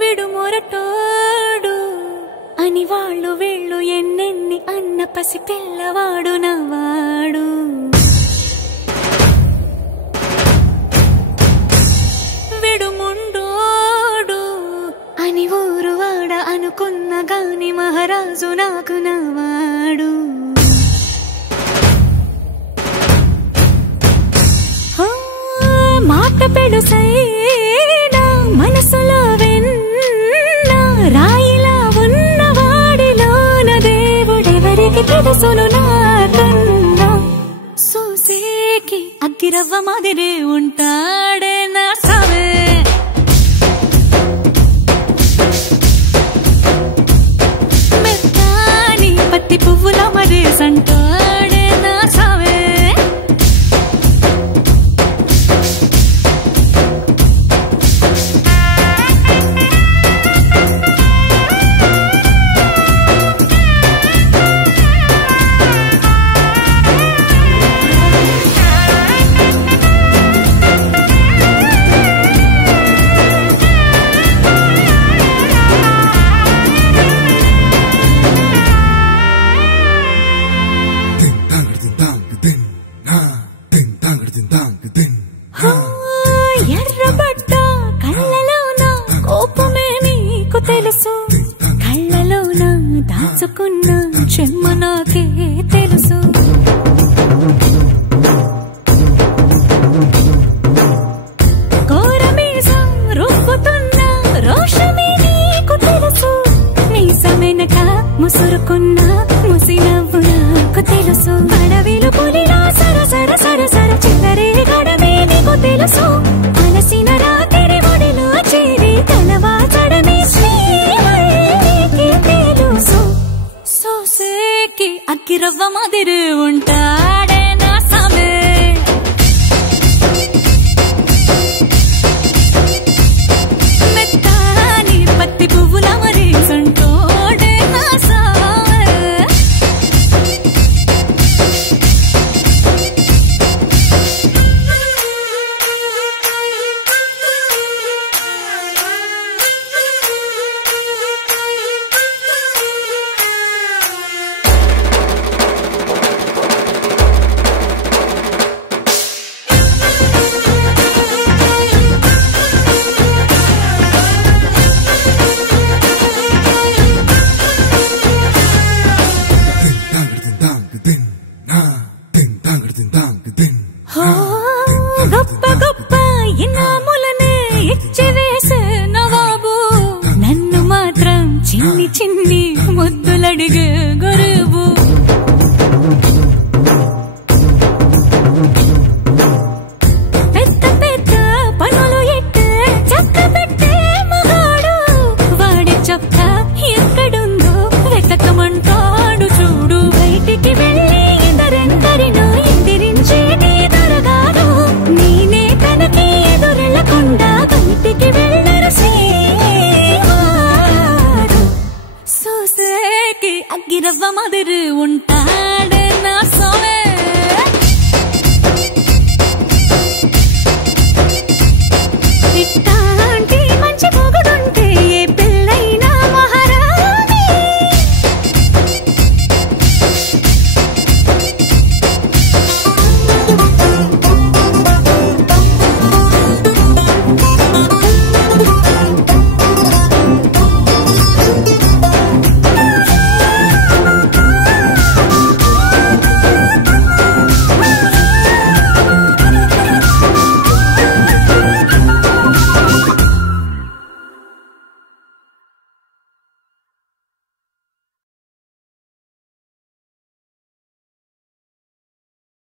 విడుమొరటోడు అని వాళ్ళు వీళ్ళు ఎన్నెన్ని అన్న పసి పిల్లవాడు నవ్వాడు. విడుముండోడు అని ఊరు వాడ అనుకున్న గాని మహారాజు నాకు నవ్వాడు. మాట పెడుసైనా మనసులో వెన్న రాయిలా ఉన్నవాడిలోన దేవుడెవరికి తెలుసును నాకన్నా. సూసేకి అగ్గిరవ్వ మాదిరే ఉంటాడే నా సావే. మెత్తాని పత్తి పువ్వుల మరేసంటాడే నా సావే. ఎర్రబడ్డ కళ్ళలోన కోపమే నీకు తెలుసు, కళ్ళలోన దాచుకున్న చెమ్మ నాకే తెలుసు. కోరమీసం రుబ్బుతున్న రోషమే నీకు తెలుసు, మీసమెనక ముసురుకున్న ముసినవ్వు నాకు తెలుసు. అడవిలు పులిలా సరసర సరసర చిల్లరే గడమే నీకు తెలుసు, అలసిన రాత్రి ఒడిలో చేరి తలవాచడమే శ్రీమల్లికి తెలుసు. సోసేకి అగ్గిరవ్వ మాదిరి ఉంటాడే నా సామే. మెత్తాని పత్తి పువ్వుల మరేసంటోడే నా సామే. గొప్ప గొప్ప ఇనాములనే ఇచ్చివేసే నవాబు, నన్ను మాత్రం చిన్ని చిన్ని ముద్దులడిగే